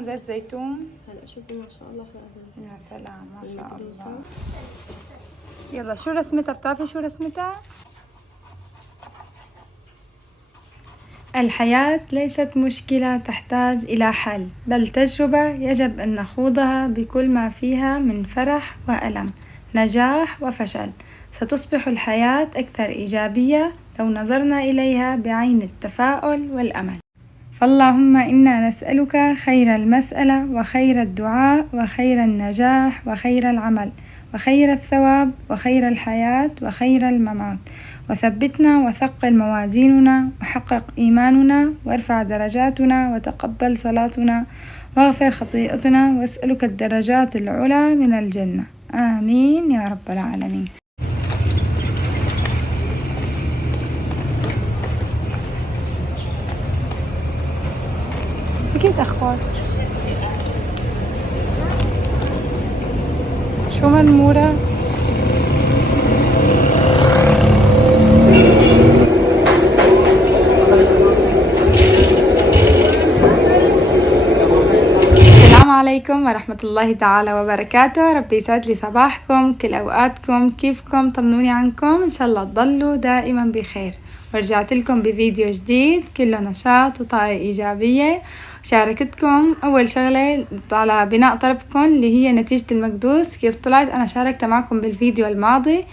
لهم زيت زيتون. هلا شوفي ما شاء الله. يا سلام ما شاء الله. يلا شو رسمتها؟ بتعرفي شو رسمتها؟ الحياة ليست مشكلة تحتاج إلى حل، بل تجربة يجب أن نخوضها بكل ما فيها من فرح وألم، نجاح وفشل. ستصبح الحياة أكثر إيجابية لو نظرنا إليها بعين التفاؤل والأمل. فاللهم إنا نسألك خير المسألة وخير الدعاء وخير النجاح وخير العمل وخير الثواب وخير الحياة وخير الممات، وثبتنا وثقل موازيننا وحقق إيماننا وارفع درجاتنا وتقبل صلاتنا واغفر خطيئتنا، واسألك الدرجات العلى من الجنة، آمين يا رب العالمين. سكيت أخبار شو منمورة؟ السلام عليكم ورحمة الله تعالى وبركاته. ربي يسعد لي صباحكم، كل أوقاتكم، كيفكم؟ طمنوني عنكم، إن شاء الله تضلوا دائما بخير. ورجعت لكم بفيديو جديد كله نشاط وطاقة إيجابية. شاركتكم أول شغلة على بناء طلبكم اللي هي نتيجة المكدوس كيف طلعت. أنا شاركت معكم بالفيديو الماضي،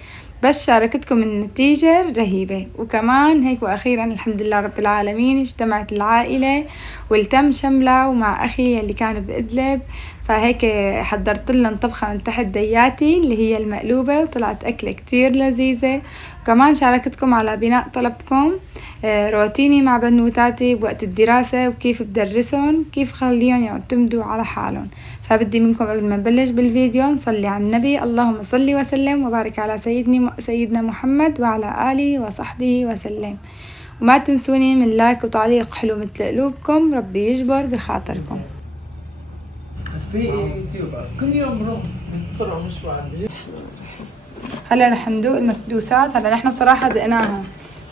بس شاركتكم النتيجة رهيبة. وكمان هيك وأخيرا الحمد لله رب العالمين اجتمعت العائلة والتم شملة ومع أخي اللي كان بإدلب، فهيك حضرت لهم طبخة من تحت دياتي اللي هي المقلوبة، وطلعت أكلة كتير لذيذة. كمان شاركتكم على بناء طلبكم روتيني مع بنوتاتي بوقت الدراسة وكيف بدرسهم، كيف خليهم يعتمدوا على حالهم. فبدي منكم قبل ما نبلش بالفيديو نصلي على النبي، اللهم صل وسلم وبارك على سيدنا محمد وعلى آله وصحبه وسلم. وما تنسوني من لايك وتعليق حلو مثل قلوبكم، ربي يجبر بخاطركم. في يوتيوب كل يوم بيطلعوا مشروع عندي. هلا رح ندوق المكدوسات. هلا نحن صراحة دقناهم،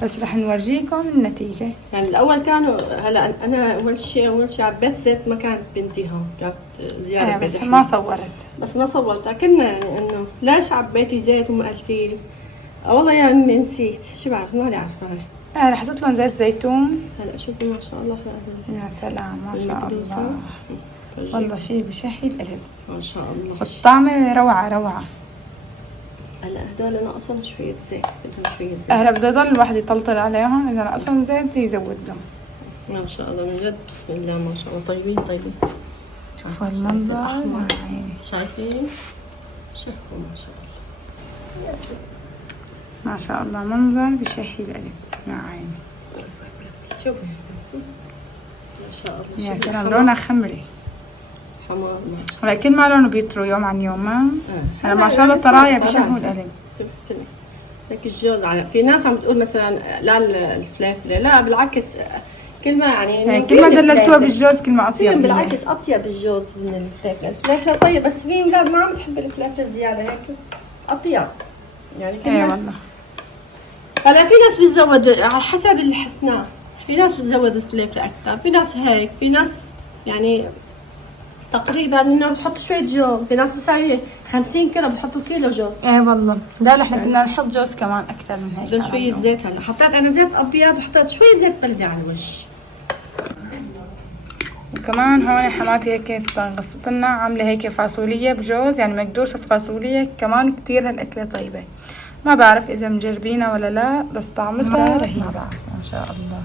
بس رح نورجيكم النتيجة. يعني الأول كانوا هلا أنا أول شيء عبيت زيت، ما كانت بنتي هون، كانت زيارة بس ما صورت. بس ما صورتها. كنا يعني إنه ليش عبيتي زيت وما قلتي لي؟ والله يا أمي نسيت، شو بعرف ماني عارفة. رح احط لهم زيت زيتون. هلا شوفي ما شاء الله. يا سلام ما شاء الله، والله شيء بشهي القلب ما شاء الله. والطعمة روعة روعة. هلا هدول ناقصهم شوية زيت، بدهم شوية زيت. هلا بده يضل الواحد يطلطل عليهم، إذا ناقصهم زيت يزود لهم. ما شاء الله من جد بسم الله ما شاء الله. طيبين طيبين. شوفوا المنظر، شايفين؟ شوفوا ما شاء الله ما شاء الله، منظر بشهي القلب يا عيني. شوفي ما شاء الله. يا سلام لونها خمري حمار ما شاء الله. كل ما لونه بيطروا يوم عن يوم. ما هلا ما شاء الله طرايا بشهوا القلب. هيك الجوز على في ناس عم بتقول مثلا لا الفلافله، لا بالعكس، كل ما يعني كل ما دللتوها بالجوز كل ما اطيب. بالعكس اطيب الجوز من الفلافله. الفلافله طيب بس في اولاد ما عم تحب الفلافله زياده، هيك اطيب يعني كل والله. هلا في ناس بتزود على حسب اللي حسناه، في ناس بتزود الفلافله اكثر، في ناس هيك، في ناس يعني تقريبا انه بتحط شويه جوز، في ناس بساوي 50 كيلو بحطوا كيلو جوز. والله لا احنا بدنا نحط جوز كمان اكثر من هيك. بدنا شويه زيت. هلا حطيت انا زيت ابيض وحطيت شويه زيت بلدي على الوش. وكمان هون حماتي هيك غصت لنا عامله هيك فاصوليه بجوز، يعني مكدوسه فاصوليه كمان. كتير هالاكله طيبه، ما بعرف اذا مجربينها ولا لا، بس طعمتها رهيب ما شاء الله.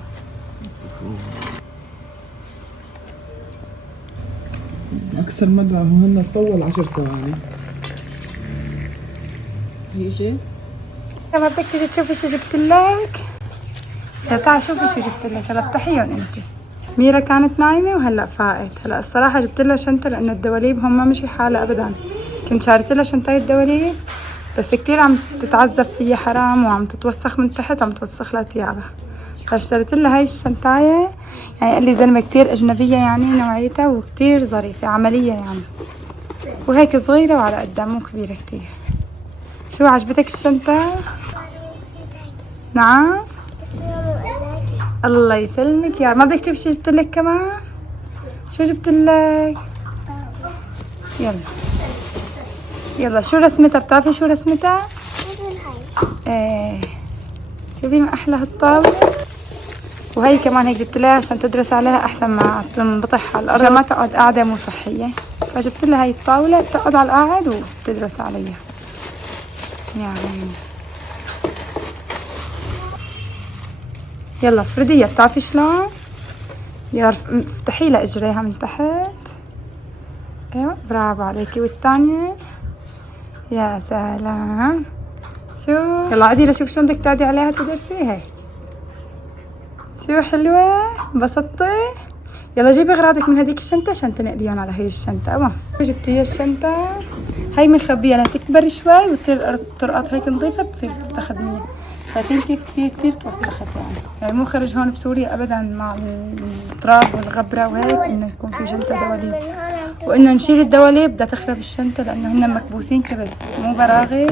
أكثر مدة هنا تطول 10 ثواني. يجي لما بدك تيجي تشوفي شو جبت لك. يا تعال شوفي شو جبت لك. هلا افتحيهم انت. ميرا كانت نايمة وهلا فاقت. هلا الصراحة جبت لها شنطة لأنه الدواليب هم ما مشي حالة أبدا. كنت شاريت لها شنطة الدواليب، بس كتير عم تتعذب فيها حرام، وعم تتوسخ من تحت وعم توسخ لها ثيابها. فاشتريت لها هاي الشنطاية. يعني قال لي زلمة كتير أجنبية يعني نوعيتها، وكتير ظريفة عملية يعني، وهيك صغيرة وعلى قدها مو كبيرة كتير. شو عجبتك الشنطة؟ نعم الله يسلمك. يا ما بدك تشوفي شو جبت لك كمان؟ شو جبتلك؟ يلا شو رسمتها؟ بتعرفي شو رسمتها؟ ايه شوفي ما احلى هالطاولة. وهي كمان هيك جبت لها عشان تدرس عليها احسن ما تنبطح على الارض، عشان ما تقعد قاعدة مو صحية. فجبت لها هاي الطاولة بتقعد على القاعد وبتدرس عليها يعني. يلا افرديها. بتعرفي شلون؟ يلا افتحي لها اجريها من تحت. ايوه برافو عليكي. والثانية يا سلام. شو يلا عديلة شوف شلون بدك تعدي عليها تدرسي هيك. شو حلوة؟ انبسطتي؟ يلا جيبي اغراضك من هذيك الشنطة عشان تنقليهم على هي الشنطة. اما جبتي الشنطة هي مخبية لها تكبر شوي وتصير الارض ترقط هيك نظيفة بتصير تستخدميها. شايفين كيف كثير توسخت يعني مو خرج هون بسوريا ابدا مع التراب والغبرة وهيك انه يكون في شنطة دواليب، وانه نشيل الدواليب بدها تخرب الشنطة لانه هن مكبوسين كبس مو براغي.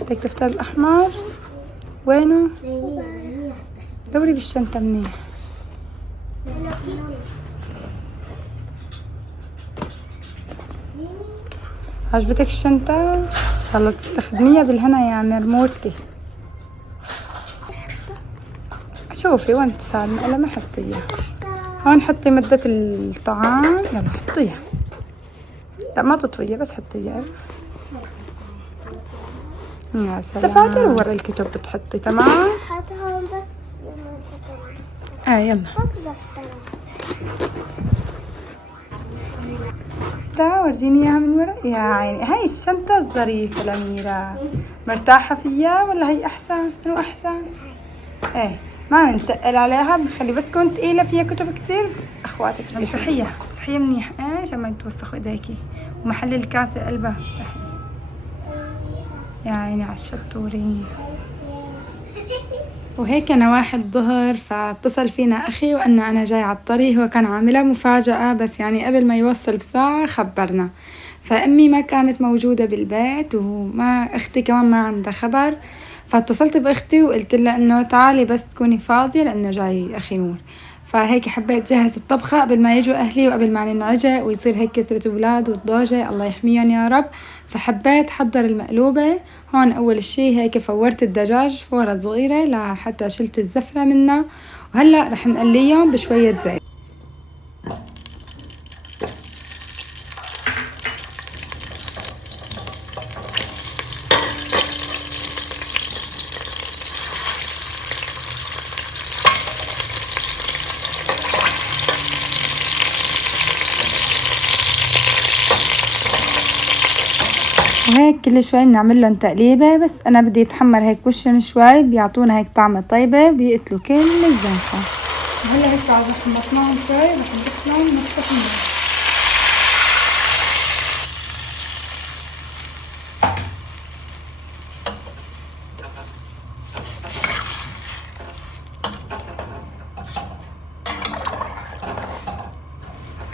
بدك دفتر الاحمر وينه؟ دوري بالشنطة منيح. عجبتك الشنطة؟ ان شاء الله تستخدميها بالهنا يا مرمورتي. شوفي وين تسالمي الا ما حطيها هون. حطي مادة الطعام. يلا حطيها. لا ما تطويها بس حطيها. يا سلام. دفاتر وورا الكتب بتحطي. تمام حطهم بس يلا تا ورجيني اياها من ورا. يا عيني هاي الشنطة الظريفة الأميرة. مرتاحة فيها ولا هي أحسن؟ منو أحسن؟ ايه ما ننتقل عليها، بنخلي بس تكون تقيلة فيها كتب كتير. أخواتك صحية صحية منيح عشان ما يتوسخوا ايديكي. ومحل الكاسة قلبها صحيح. يا عيني على الشطورين. وهيك أنا واحد ظهر فاتصل فينا أخي وأن أنا جاي على الطريق. هو كان عاملها مفاجأة بس يعني قبل ما يوصل بساعة خبرنا. فأمي ما كانت موجودة بالبيت وما أختي كمان ما عندها خبر، فاتصلت بأختي وقلت لها إنه تعالي بس تكوني فاضية لأنه جاي أخي نور. فهيك حبيت جهز الطبخة قبل ما يجوا أهلي وقبل ما ننعجق ويصير هيك كثرة أولاد والضوجة الله يحميهم يا رب. فحبيت حضر المقلوبة. هون أول شي هيك فورت الدجاج فورة صغيرة لحتى شلت الزفرة منها، وهلأ رح نقليهم بشوية زيت. وهيك كل شوي بنعمل لهم تقليبة، بس أنا بدي يتحمر هيك وشن شوي بيعطونا هيك طعمة طيبة بيقتلوا كل الزنخة. هلا هيك بعد رح نحمصناهم شوي رح نضيفلهم نص التحمير.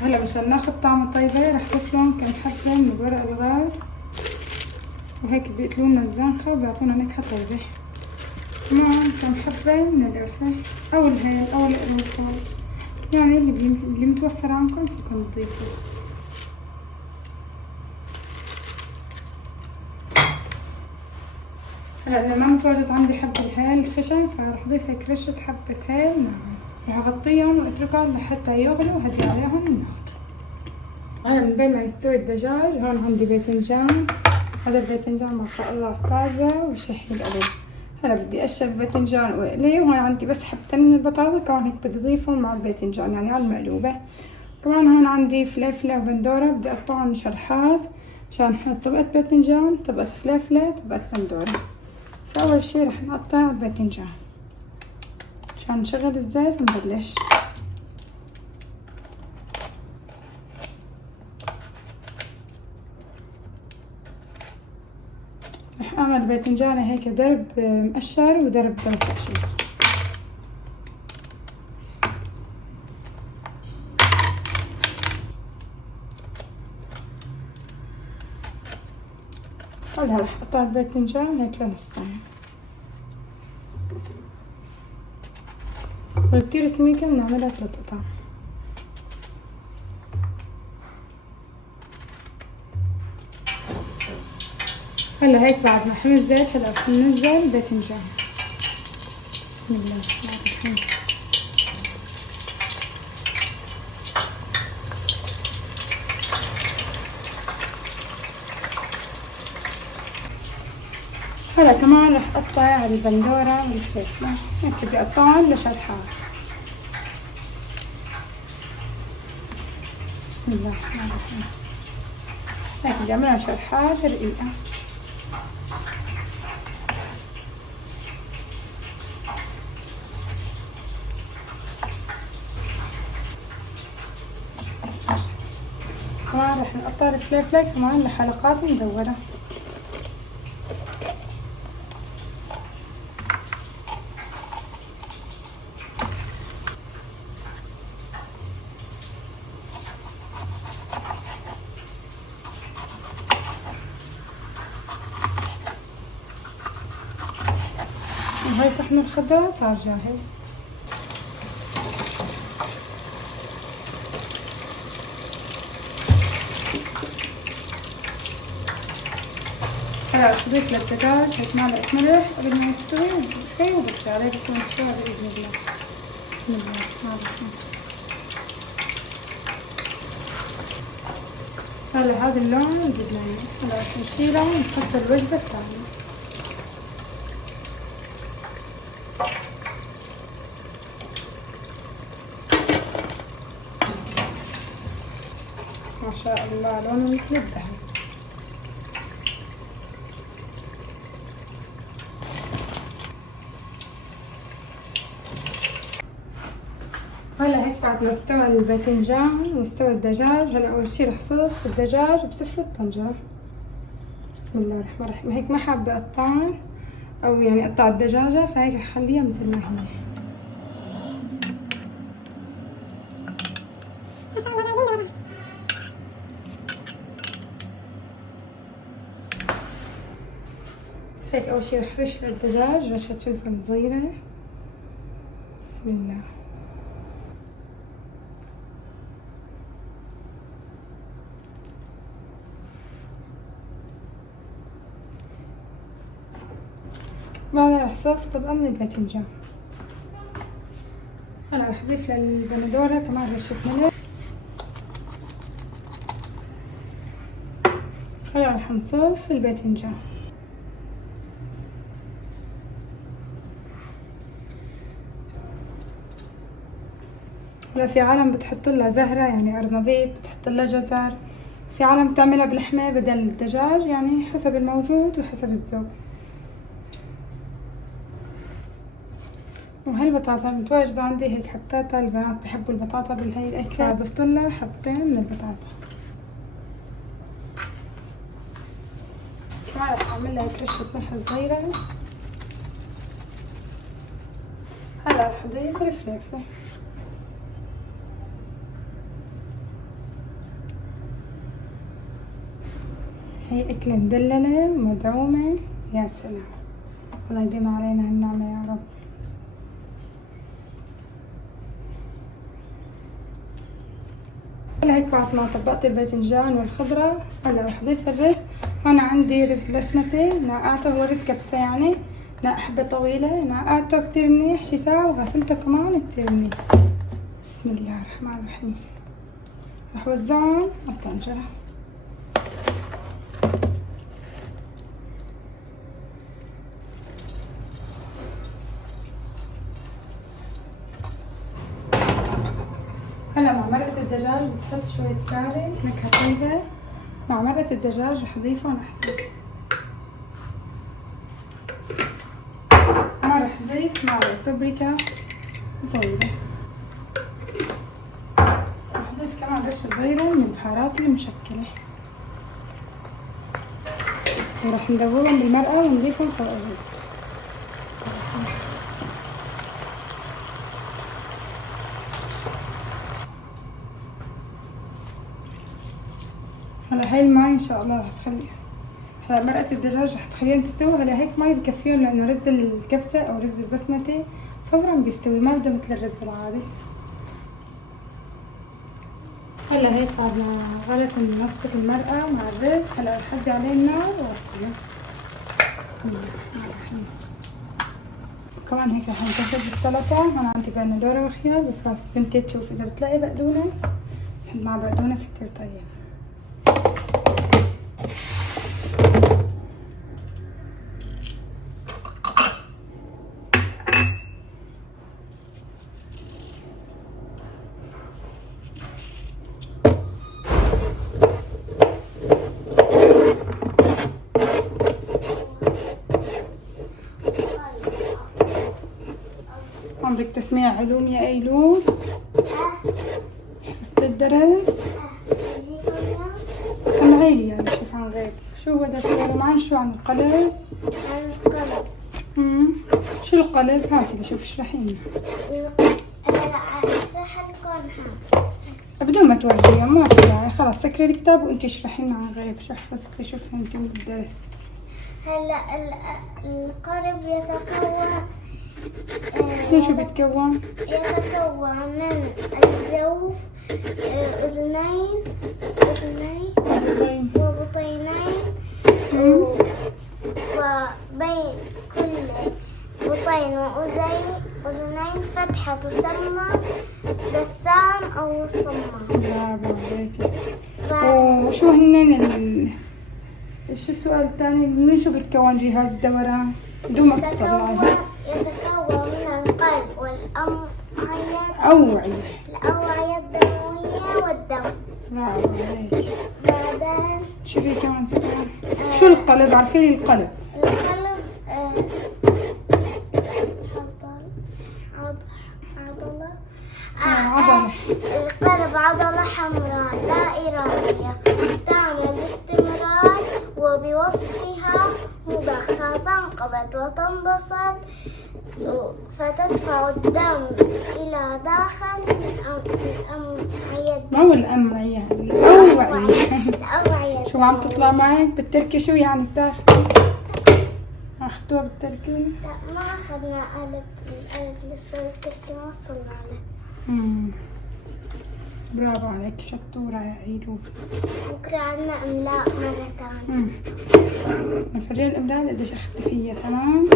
هلا مشان ناخد طعمة طيبة رح ضيفلهم كم حبة من ورق الغار وهيك بيقتلولنا الزنخة وبيعطونا نكهة طيبة. كمان كم حبة من القرفة أو الهيل أو القرنفل، يعني اللي متوفر عندكم فيكم تضيفوا. هلا لما ما متواجد عندي حب الهيل الخشن فرح ضيف هيك رشة حبة هيل. رح اغطيهم واتركهم لحتى يغلوا وهدي عليهم النار. انا من بين ما يستوي الدجاج هون عندي باذنجان. هذا الباذنجان ما شاء الله طازة وشهي القلب. هلا بدي اقشر الباذنجان واقليه، وهون عندي بس حبتين من البطاطا كمان هيك بدي اضيفهم مع الباذنجان يعني على المقلوبة. كمان هون عندي فلفلة وبندورة بدي اقطعهم شرحات مشان نحط طبقة باذنجان طبقة فلفلة طبقة بندورة. فاول شي رح نقطع الباذنجان عشان نشغل الزيت ونبلش. رح اعمل باذنجانة هيك درب مقشر ودرب مقشور. هلا رح اقطع الباذنجان هيك لنصين كتير سميكة بنعملها 3 قطع. هلا هيك بعد ما حمر الزيت هلا رح ننزل باذنجان. بسم الله الرحمن الرحيم. هلا كمان رح اقطع البندورة والفلفلة، هيك بدي اقطعهم لشرحات. بسم الله الرحمن الرحيم. هيك بدي اعملها شرحات رقيقة. كمان رح نقطع الفلفلة كمان لحلقات مدورة. وهي صحن الخضرة صار جاهز. هلا رح اضيف للدجاج هيك معلقة ملح قبل ما يستوي شوي وبطفي عليه بكون استوى بإذن الله. بسم الله الرحمن الرحيم. هلا هذا اللون اللبناني، هلا رح نشيله ونحط الوجبة الثانية. ما شاء الله لونه مثل الذهب. هلا هيك بعد ما استوى الباذنجان واستوى الدجاج، هلا اول شي رح صف الدجاج بسفل الطنجرة. بسم الله الرحمن الرحيم. هيك ما حابة اقطعهم او يعني اقطع الدجاجة، فهيك رح اخليها مثل ما هي. بس هيك اول شي رح رش الدجاج رشة فلفل صغيرة. بسم الله. بعدها رح صف طبقة من الباذنجان. هلا رح اضيف للبندورة كمان رشة ملح. هلا رح نصف الباذنجان. هلا في عالم بتحط لها زهرة يعني أرنبيط، بتحط لها جزر، في عالم بتعملها بلحمة بدل الدجاج، يعني حسب الموجود وحسب الذوق. وهالبطاطا متواجدة عندي هيك حطيتها، البنات بحبوا البطاطا بهي الأكلة، ضفت لها حبتين من البطاطا. كمان رح أعمل لها هيك رشة ملح صغيرة. هلا رح أضيف الفلفلة. هي أكلة مدللة ومدعومة، يا سلام، الله يديم علينا هالنعمة يا رب. هلا هيك بعد ما طبقت الباذنجان والخضرة، هلا رح اضيف الرز. هون عندي رز بسمتي نقعته، هو رز كبسة يعني، نقع حبة طويلة، نقعته كتير منيح شي ساعة وغسلته كمان كتير منيح. بسم الله الرحمن الرحيم. رح وزعهم على الطنجرة. هلا مع مرقة الدجاج بحط شوية كاري نكهة طيبة. مع مرقة الدجاج رح اضيفهم احسن. كمان رح اضيف معلقة بابريكا صغيرة. رح اضيف كمان رشة صغيرة من البهارات المشكلة، ورح ندوبهم بالمرقة ونضيفهم فوق الرز. هلا هاي الماي ان شاء الله رح تخليها، هلا مرقة الدجاج رح تخليهم تستوي. هلا هيك ماي بكفيهم لانه رز الكبسة او رز البسمتي فورا بيستوي، ما بده مثل الرز العادي. هلا هيك بعد ما غلت نصفة المرقة مع الرز، هلا رح ادي عليه النار واغسله. الله الرحمن الرحيم. كمان هيك رح نجهز السلطة. هون عندي بندورة وخيار، بس بس بنتي تشوف إذا بتلاقي بقدونس مع بقدونس كتير طيب. عندك تسميع علوم يا أيلول؟ حفظت الدرس؟ سمعيلي يعني شوف عن غير. شو هو درس العلوم؟ عن شو؟ عن القلب؟ عن القلب. شو القلب؟ هاتي بشوف اشرحيني. اشرح لكم بدون ما تورجيها ما في داعي، خلاص سكري الكتاب وانتي اشرحي لنا عن غيب. شو حفظتي؟ شو فهمتي من الدرس؟ هلا القلب يتكون شو بتكون؟ يتكون من الجوف، أذنين وبطينين، وبين كل بطين وأذنين فتحة تسمى بسام أو الصمام. برافو عليكي. وشو هنن شو السؤال الثاني؟ من شو بتكون جهاز الدوران؟ بدون ما تطلعي. يتكون من القلب والأوعية الأوعية الدموية والدم. برافو عليكي. بعدين شوفي كمان سؤال. شو القلب؟ عرفي لي القلب. القلب عضلة. القلب عضلة حمراء لا إرادية تعمل باستمرار وبوصفها مضخة، تنقبض وتنبسط فتدفع الدم إلى داخل الأوعية. ما هو الأوعية، الأوعية. شو عم تطلع معك بالتركي؟ شو يعني بتعرف؟ أخذتوها بالتركي؟ لا ما أخذنا الألف لسه التركي ما وصلنا عليه. برافو عليك، شطورة يا أيلول. بكرة عنا إملاء مرة تانية. نفرجي الإملاء قديش أخذتي فيها. تمام.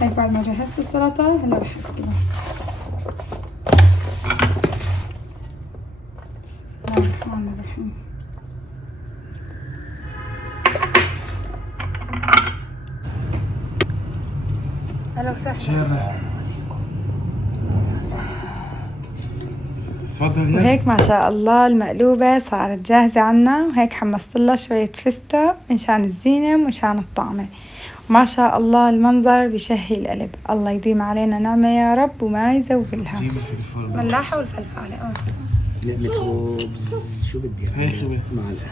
هيك بعد ما جهزت السلطة هلا رح أسقيها. بسم الله الرحمن الرحيم. أهلا وسهلا. تفضل. وهيك ما شاء الله المقلوبة صارت جاهزة عنا، وهيك حمصت لها شوية فستق مشان الزينة ومشان الطعمة. وما شاء الله المنظر بشهي القلب. الله يديم علينا نعمة يا رب وما يزولها. ملاحة والفلفلة. لقمة خبز. شو بدي أعمل؟ معلقة.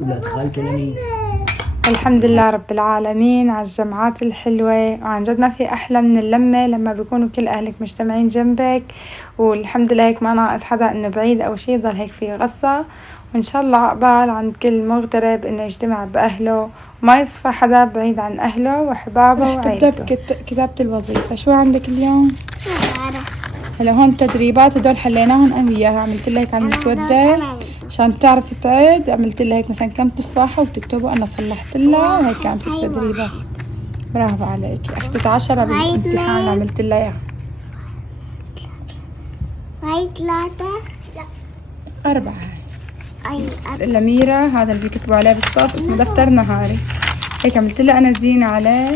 ولاد خالته لمين؟ الحمد لله رب العالمين على الجمعات الحلوة، وعن جد ما في أحلى من اللمة لما بيكونوا كل أهلك مجتمعين جنبك. والحمد لله هيك ما ناقص حدا إنه بعيد أو شي، ضل هيك في غصة. وإن شاء الله عقبال عند كل مغترب إنه يجتمع بأهله وما يصفى حدا بعيد عن أهله وأحبابه وعائلته. تبدأ بكتابة الوظيفة. شو عندك اليوم؟ هلا هون تدريبات هدول حليناهم أنا وياها. عملت لك على المسودة عشان تعرفي تعد. عملت لها هيك مثلا كم تفاحة وتكتبوا أنا صلحت لها، وهيك كانت التدريبات. برافو عليك. أخذت 10 بالامتحان عملت لها إياها. هاي 3. لا 4. الأميرة هذا اللي بيكتبوا عليه بالصف اسمه دفتر نهاري. هيك عملت لها أنا زينة عليه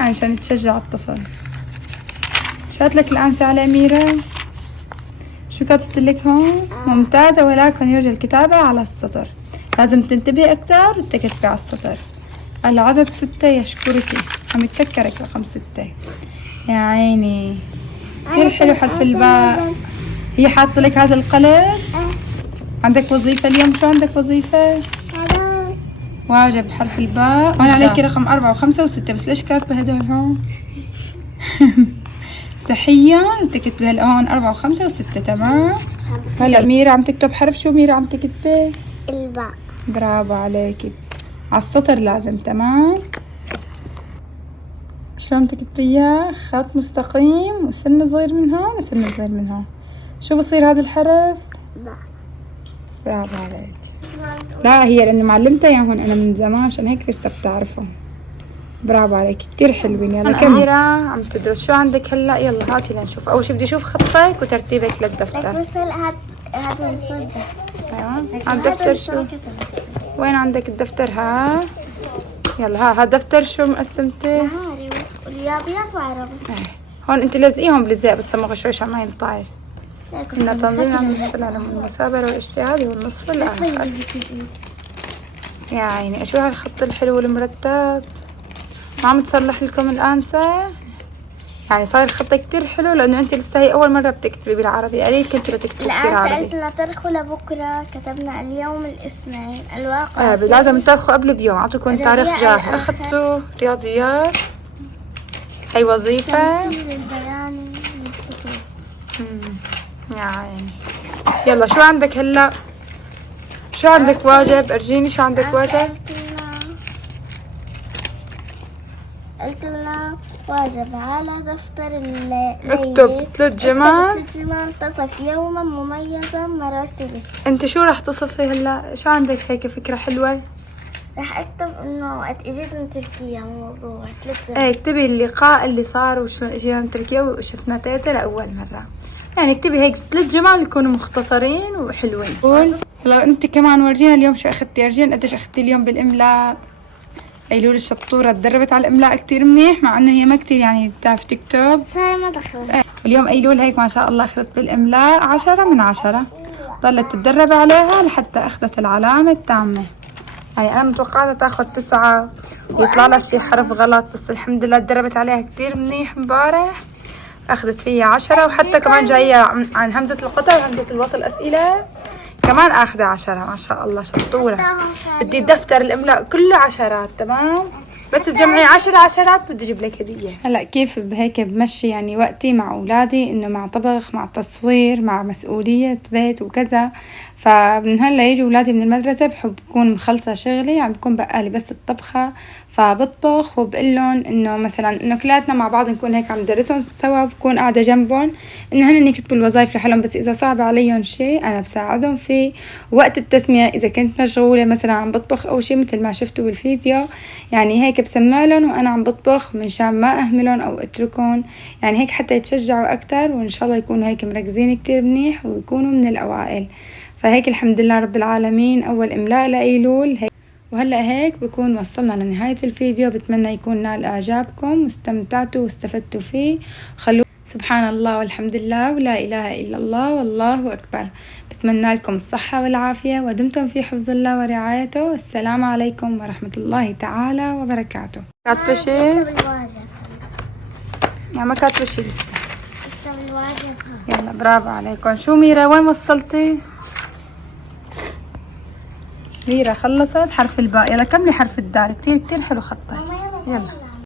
عشان تشجع الطفل. شو لك الآن على أميرة؟ شو كتبت لك هون؟ ممتازة، ولكن يرجى الكتابة على السطر. لازم تنتبهي أكتر وتكتبي على السطر. العدد 6 يشكرك. عم يتشكرك رقم 6 يا عيني. كثير حلو حرف الباء. هي حاطة لك هذا القلم. عندك وظيفة اليوم. شو عندك وظيفة؟ واجب حرف الباء. هون عليكي رقم 4 و5 و6. بس ليش كاتبة هدول هون؟ تحية وتكتبي هون 4 و5 و6. تمام. هلا ميرا عم تكتب حرف. شو ميرا عم تكتبي؟ الباء. برافو عليكي. على السطر لازم. تمام. شلون تكتبيها؟ خط مستقيم وسنة صغير من هون وسنة صغير من هون. شو بصير هذا الحرف؟ لا. برافو عليك. لا هي لأنه معلمتها اياهم أنا من زمان عشان هيك لسه بتعرفهم. برافو عليك كتير حلوين. يلا أميرة عم تدرس، شو عندك هلا؟ يلا هاتي لنشوف. أول شي بدي أشوف خطك وترتيبك للدفتر. لك مثل هذا الصدق. أيوة عم دفتر شو؟ وين عندك الدفتر؟ ها يلا ها دفتر شو مقسمتي؟ نهاري ورياضيات وعربي. هون انت لازقيهم بلزق بس صمغوا شوي عشان ما ينطاير. لك إن تنظيم عن نصف العلم المثابرة والاجتهاد والنصف الآخر. يا عيني شو هالخط الحلو المرتب. ما عم تصلح لكم الآنسة؟ يعني صار الخط كتير حلو لأنه أنت لسه هي أول مرة بتكتبي بالعربي. قليل كنتوا بتكتبوا كتير عربي. الآن سألتنا ترخوا لبكرة، كتبنا اليوم الاثنين. الواقع لازم ترخوا قبل بيوم. أعطوكم تاريخ جاهز. أخذتوا رياضيات، هي وظيفة. البيان للخطوط. يا عيني يلا شو عندك هلا؟ شو عندك واجب؟ ارجيني شو عندك واجب؟ قلت لنا واجب على دفتر الليل اكتب 3 جمل. 3 جمل تصف يوما مميزا مررت به. انت شو رح تصفي هلا؟ شو عندك هيك فكرة حلوة؟ رح اكتب انه وقت اجيت من تركيا موضوع 3 جمل. ايه اكتبي اللقاء اللي صار وشلون اجينا من تركيا وشفنا تيتا لأول مرة. يعني اكتبي هيك 3 جمل يكونوا مختصرين وحلوين. قول هلا انت كمان ورجينا اليوم شو اخذتي. ارجين قديش اخذتي اليوم بالاملاء. ايلول الشطورة تدربت على الاملاء كتير منيح مع انه هي ما كتير يعني بتعرف تكتب. بس هاي ما دخلت. اليوم ايلول هيك ما شاء الله اخذت بالاملاء 10 من 10. ضلت تتدرب عليها لحتى اخذت العلامة التامة. يعني انا متوقعتها تاخذ 9 ويطلع لها شي حرف غلط، بس الحمد لله تدربت عليها كتير منيح امبارح اخذت فيها 10. وحتى كمان جاية عن همزة القطع وهمزة الوصل اسئلة كمان اخذة 10. ما شاء الله شطورة. بدي دفتر الاملاء كله 10 تمام. بس تجمعي 10 عشرات بدي اجيب لك هدية. هلا كيف هيك بمشي يعني وقتي مع اولادي انه مع طبخ مع تصوير مع مسؤولية بيت وكذا. فمن هلا يجوا اولادي من المدرسة بحب بكون مخلصة شغلي يعني بكون بقالي بس الطبخة. فبطبخ وبقول لهم انه مثلا انه كلاتنا مع بعض نكون هيك عم ندرسهم سوا. بكون قاعدة جنبهم انه هن يكتبوا الوظائف لحالهم، بس اذا صعب عليهم شيء انا بساعدهم فيه. وقت التسميع اذا كنت مشغولة مثلا عم بطبخ او شيء مثل ما شفتوا بالفيديو يعني هيك بسمع لهم وانا عم بطبخ منشان ما اهملهم او اتركهم. يعني هيك حتى يتشجعوا اكتر وان شاء الله يكونوا هيك مركزين كتير منيح ويكونوا من الاوائل. فهيك الحمد لله رب العالمين اول املاء لايلول هيك. وهلا هيك بكون وصلنا لنهاية الفيديو. بتمنى يكون نال اعجابكم واستمتعتوا واستفدتوا فيه. سبحان الله والحمد لله ولا اله الا الله والله اكبر. بتمنى لكم الصحة والعافية ودمتم في حفظ الله ورعايته. السلام عليكم ورحمة الله تعالى وبركاته. كاتبة شيء؟ اكتب الواجب. يعني ما كاتبة شيء لسه. اكتب الواجب. يلا برافو عليكم. شو ميرا وين وصلتي؟ ميرا خلصت حرف الباء. يلا كملي حرف الدال. كتير حلو خطك. يلا